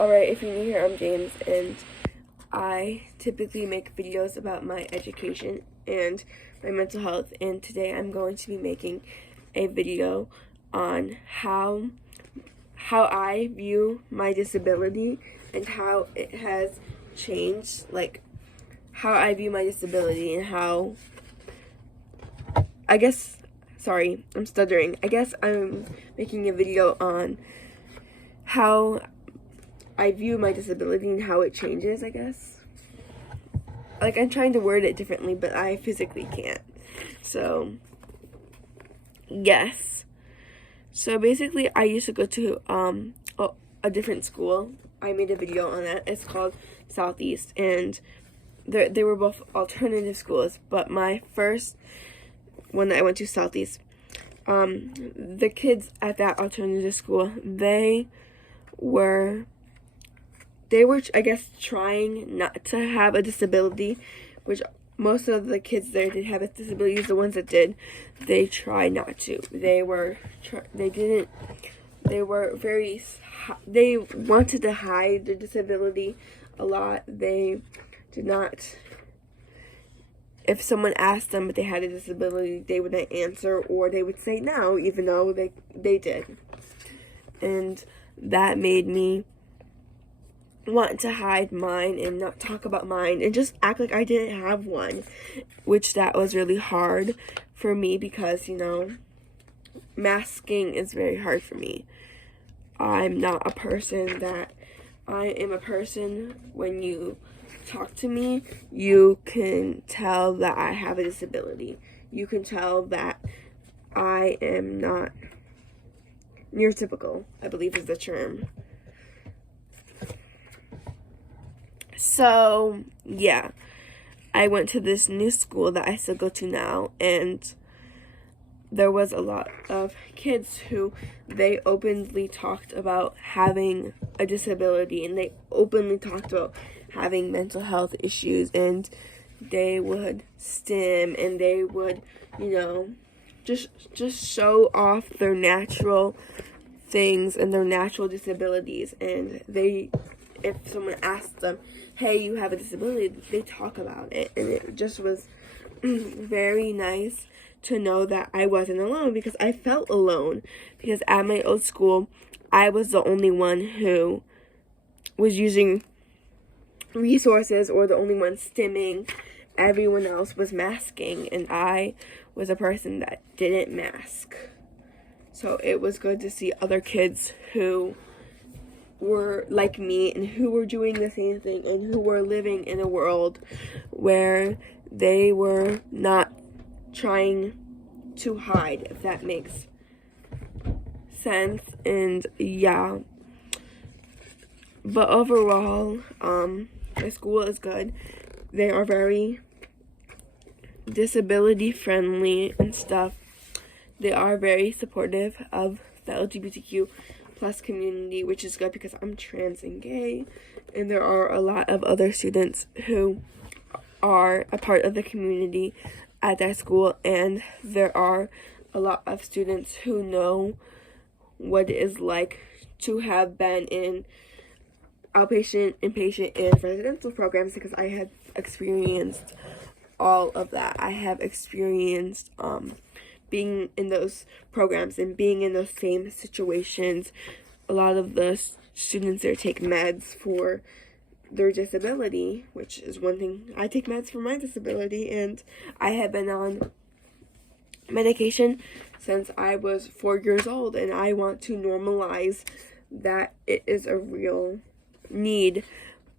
Alright, if you're new here, I'm James, and I typically make videos about my education and my mental health, and today I'm going to be making a video on how I view my disability and how it has changed, like how I view my disability and how, sorry, I'm stuttering. I guess I'm making a video on how I view my disability and how it changes, I guess. Like, I'm trying to word it differently, but I physically can't. So, yes. So, basically, I used to go to a different school. I made a video on that. It's called Southeast, and they were both alternative schools, but my first one that I went to, Southeast, the kids at that alternative school, they were, I guess, trying not to have a disability, which most of the kids there did have a disability. The ones that did, they tried not to. They wanted to hide their disability a lot. They did not, if someone asked them if they had a disability, they wouldn't answer, or they would say no, even though they did. And that made me want to hide mine and not talk about mine and just act like I didn't have one, which that was really hard for me because, masking is very hard for me. I am a person, when you talk to me, you can tell that I have a disability. You can tell that I am not neurotypical, I believe is the term. So, yeah, I went to this new school that I still go to now, and there was a lot of kids who they openly talked about having a disability, and they openly talked about having mental health issues, and they would stim, and they would, just show off their natural things and their natural disabilities, and if someone asked them, hey, you have a disability, they talk about it. And it just was very nice to know that I wasn't alone, because I felt alone. Because at my old school, I was the only one who was using resources, or the only one stimming. Everyone else was masking, and I was a person that didn't mask. So it was good to see other kids who were like me and who were doing the same thing and who were living in a world where they were not trying to hide, if that makes sense. And yeah, but overall, my school is good. They are very disability friendly and stuff. They are very supportive of the LGBTQ plus community, which is good because I'm trans and gay, and there are a lot of other students who are a part of the community at that school, and there are a lot of students who know what it is like to have been in outpatient, inpatient, and residential programs, because I have experienced all of that. I have experienced being in those programs and being in those same situations. A lot of the students there take meds for their disability, which is one thing. I take meds for my disability, and I have been on medication since I was 4 years old, and I want to normalize that it is a real need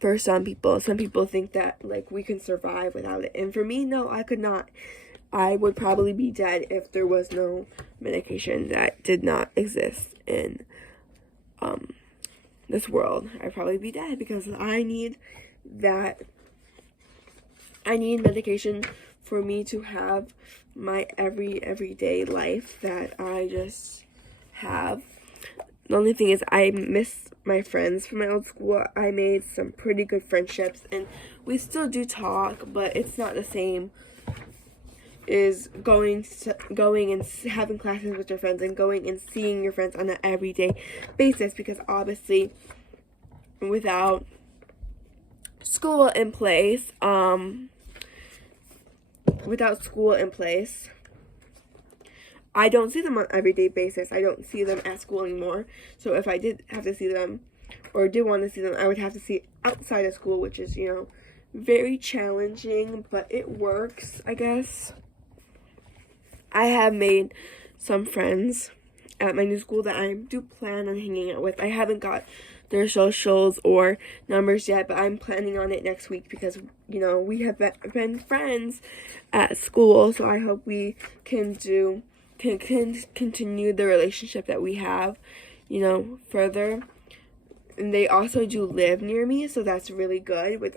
for some people. Some people think that, like, we can survive without it, and for me, no, I could not. I would probably be dead if there was no medication that did not exist in this world. I'd probably be dead because I need medication for me to have my everyday life that I just have. The only thing is, I miss my friends from my old school. I made some pretty good friendships, and we still do talk, but it's not the same is going and having classes with your friends and going and seeing your friends on an everyday basis, because obviously without school in place, I don't see them on an everyday basis. I don't see them at school anymore. So if I did have to see them, or did want to see them, I would have to see outside of school, which is, very challenging, but it works, I guess. I have made some friends at my new school that I do plan on hanging out with. I haven't got their socials or numbers yet, but I'm planning on it next week because, we have been friends at school, so I hope we can continue the relationship that we have, further. And they also do live near me, so that's really good with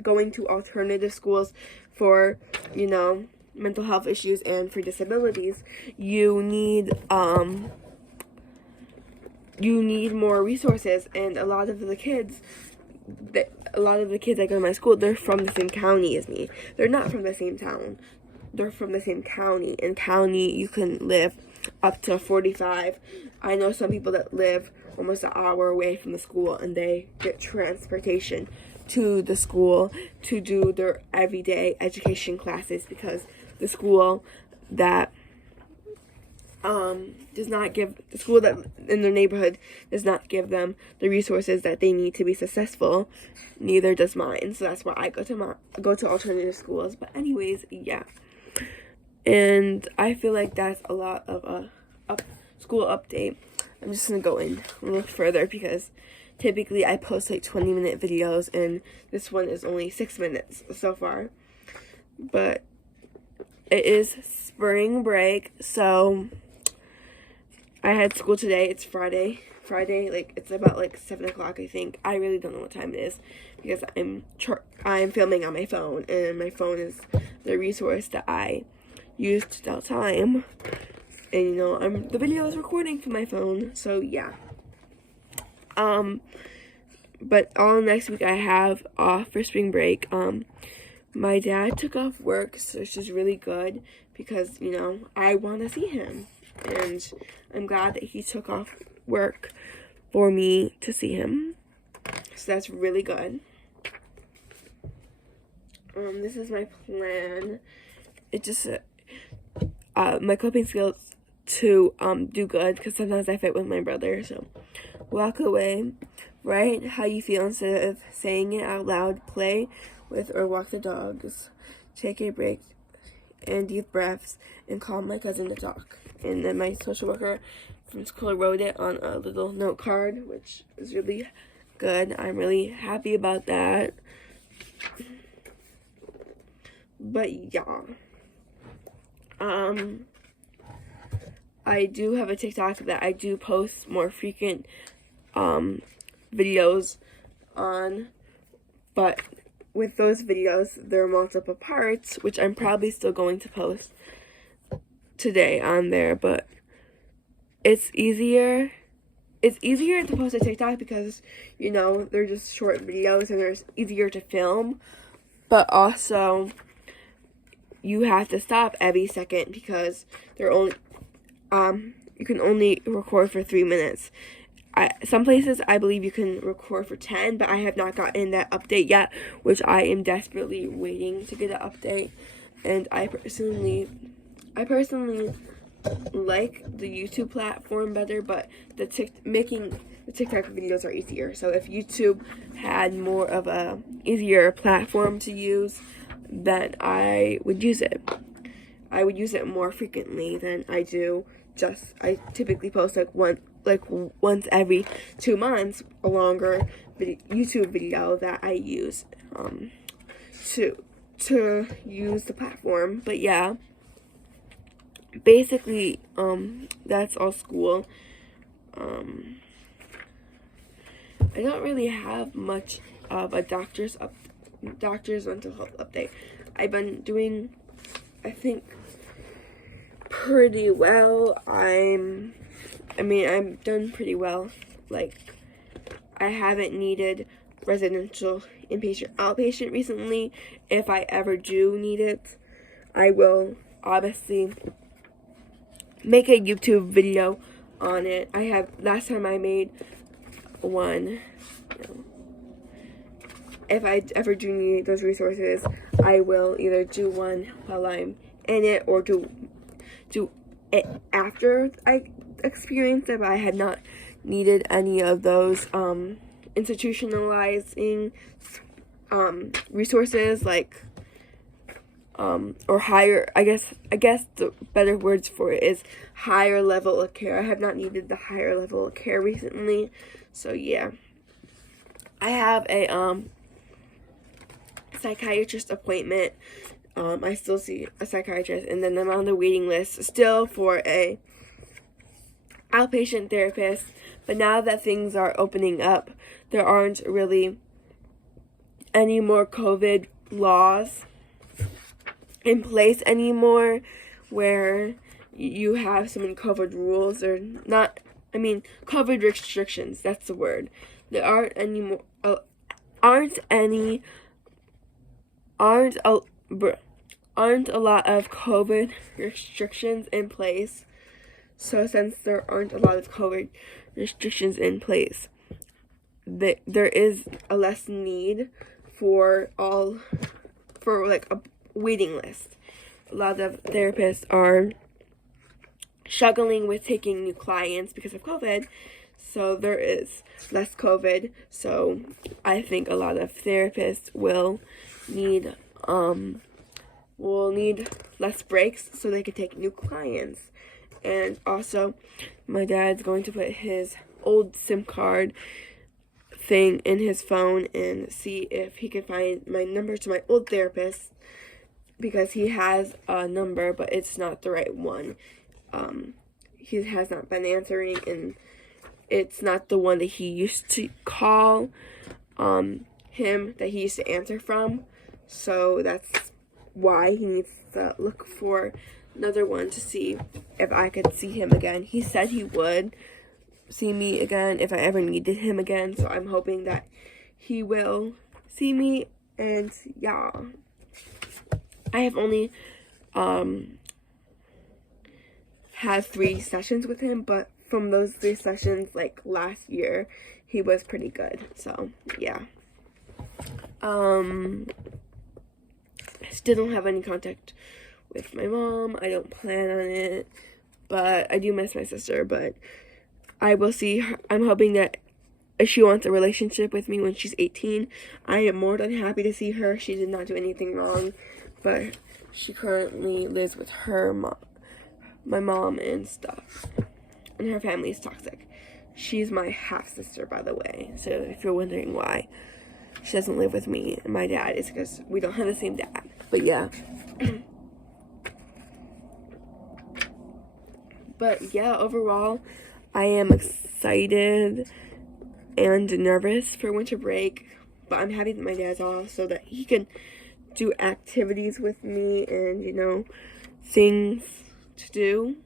going to alternative schools for, mental health issues and for disabilities. You need more resources, and a lot of the kids that go to my school, they're from the same county as me. They're not from the same town. They're from the same county. In county, you can live up to 45. I know some people that live almost an hour away from the school, and they get transportation to the school to do their everyday education classes because the school that the school that in their neighborhood does not give them the resources that they need to be successful. Neither does mine. So that's why I go to alternative schools. But anyways, yeah. And I feel like that's a lot of a school update. I'm just gonna go in a little further because typically I post like 20-minute videos, and this one is only 6 minutes so far. But it is spring break, so I had school today. It's Friday, like it's about like 7 o'clock, I think. I really don't know what time it is because I'm filming on my phone, and my phone is the resource that I use to tell time. And the video is recording from my phone, so yeah. But all next week I have off for spring break. My dad took off work, so it's just really good because, I want to see him. And I'm glad that he took off work for me to see him. So that's really good. This is my plan. It just, my coping skills to do good because sometimes I fight with my brother. So walk away, write how you feel instead of saying it out loud, play with or walk the dogs, take a break and deep breaths, and call my cousin to talk. And then my social worker from school wrote it on a little note card, which is really good. I'm really happy about that. But yeah, I do have a TikTok that I do post more frequent videos on, but with those videos, there are multiple parts, which I'm probably still going to post today on there, but it's easier to post a TikTok because, they're just short videos and they're easier to film, but also you have to stop every second because they're only, you can only record for 3 minutes. Some places I believe you can record for 10, but I have not gotten that update yet, which I am desperately waiting to get an update. And I personally like the YouTube platform better, but making the TikTok videos are easier. So if YouTube had more of a easier platform to use, then I would use it. I would use it more frequently than I do. I typically post once every 2 months a longer YouTube video that I use to use the platform. But yeah, basically that's all school. I don't really have much of a doctor's mental health update. I've been doing, I think, pretty well. I've done pretty well. Like, I haven't needed residential inpatient outpatient recently. If I ever do need it, I will obviously make a YouTube video on it. Last time I made one, if I ever do need those resources, I will either do one while I'm in it or do it after I experience it. But I have not needed any of those institutionalizing resources, like or higher, I guess the better words for it is higher level of care. I have not needed the higher level of care recently. So yeah, I have a psychiatrist appointment. I still see a psychiatrist, and then I'm on the waiting list still for a outpatient therapist. But now that things are opening up, there aren't really any more COVID laws in place anymore where you have some COVID rules, or not, I mean COVID restrictions, that's the word. There aren't any more aren't a lot of COVID restrictions in place. So since there aren't a lot of COVID restrictions in place, there is a less need for like a waiting list. A lot of therapists are struggling with taking new clients because of COVID, so there is less COVID. So I think a lot of therapists will need less breaks so they can take new clients. And also, my dad's going to put his old SIM card thing in his phone and see if he can find my number to my old therapist, because he has a number but it's not the right one. He has not been answering, and it's not the one that he used to call him, that he used to answer from. So that's why he needs to look for another one to see if I could see him again. He said he would see me again if I ever needed him again, so I'm hoping that he will see me. And yeah, I have only had 3 sessions with him, but from those 3 sessions, like last year, he was pretty good. So yeah, I still don't have any contact with my mom. I don't plan on it, but I do miss my sister. But I will see her. I'm hoping that if she wants a relationship with me when she's 18, I am more than happy to see her. She did not do anything wrong, but she currently lives with her mom, my mom and stuff, and her family is toxic. She's my half-sister, by the way, so if you're wondering why she doesn't live with me and my dad, it's because we don't have the same dad. But yeah. But yeah, overall, I am excited and nervous for winter break, but I'm happy that my dad's off so that he can do activities with me and, you know, things to do.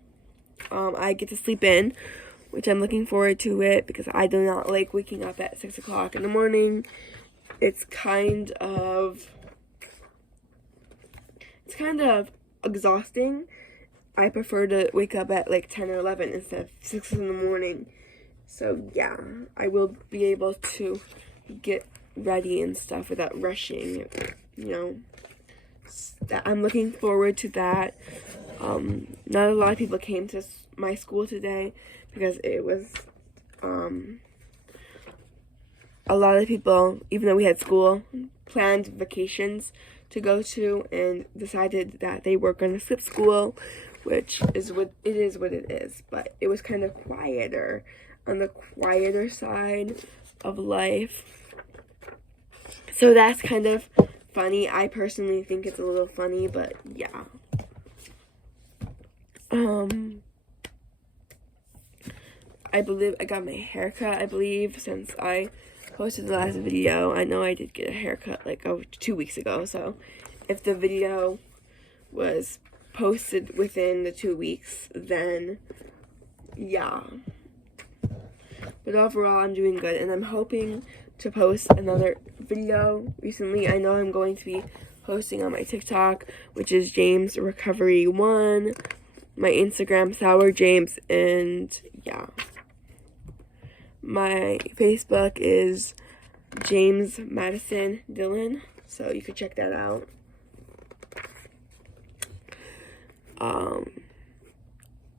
I get to sleep in, which I'm looking forward to it, because I do not like waking up at 6 o'clock in the morning. It's kind of exhausting. I prefer to wake up at like 10 or 11 instead of 6 in the morning. So yeah, I will be able to get ready and stuff without rushing, you know. I'm looking forward to that. Not a lot of people came to my school today because it was a lot of people, even though we had school, planned vacations to go to and decided that they were going to skip school, which is what it is. But it was kind of quieter, on the quieter side of life. So that's kind of funny. I personally think it's a little funny, but yeah. I believe I got my haircut, since I posted the last video. I know I did get a haircut like 2 weeks ago, so if the video was posted within the 2 weeks, then yeah. But overall, I'm doing good, and I'm hoping to post another video recently. I know I'm going to be posting on my TikTok, which is James Recovery 1, my Instagram Sour James, and yeah. My Facebook is James Madison Dillon, so you could check that out.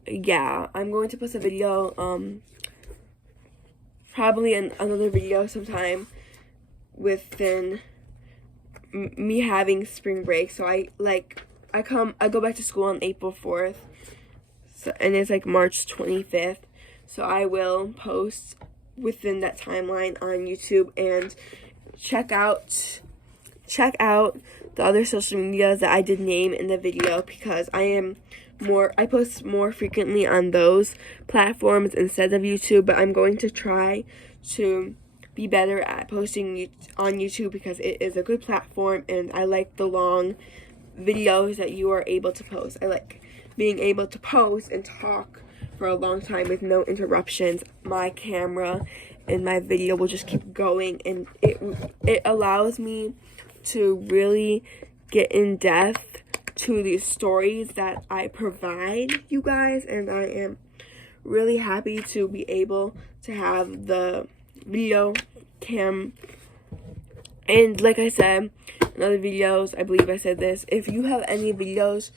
Yeah, I'm going to post a video, probably another video sometime within me having spring break. So I go back to school on April 4th, so, and it's like March 25th, so I will post within that timeline on YouTube, and check out the other social medias that I did name in the video, because I post more frequently on those platforms instead of YouTube. But I'm going to try to be better at posting on YouTube, because it is a good platform, and I like the long videos that you are able to post. I like being able to post and talk for a long time with no interruptions. My camera and my video will just keep going, and it allows me to really get in depth to these stories that I provide you guys, and I am really happy to be able to have the video cam. And like I said in other videos, I believe I said this, if you have any videos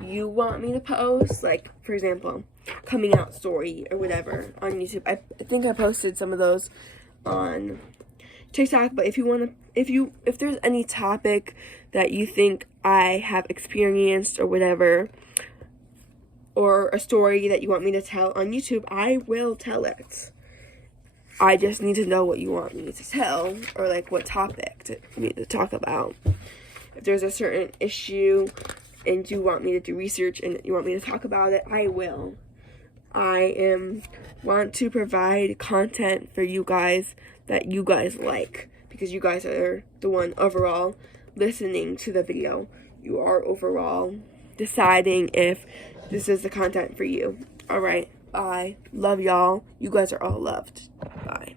you want me to post, like for example coming out story or whatever on YouTube, I think I posted some of those on TikTok. But if there's any topic that you think I have experienced or whatever, or a story that you want me to tell on YouTube, I will tell it. I just need to know what you want me to tell, or like what topic to me to talk about. If there's a certain issue and you want me to do research and you want me to talk about it, I will. I want to provide content for you guys that you guys like, because you guys are the one overall listening to the video. You are overall deciding if this is the content for you. Alright, I love y'all. You guys are all loved. Bye.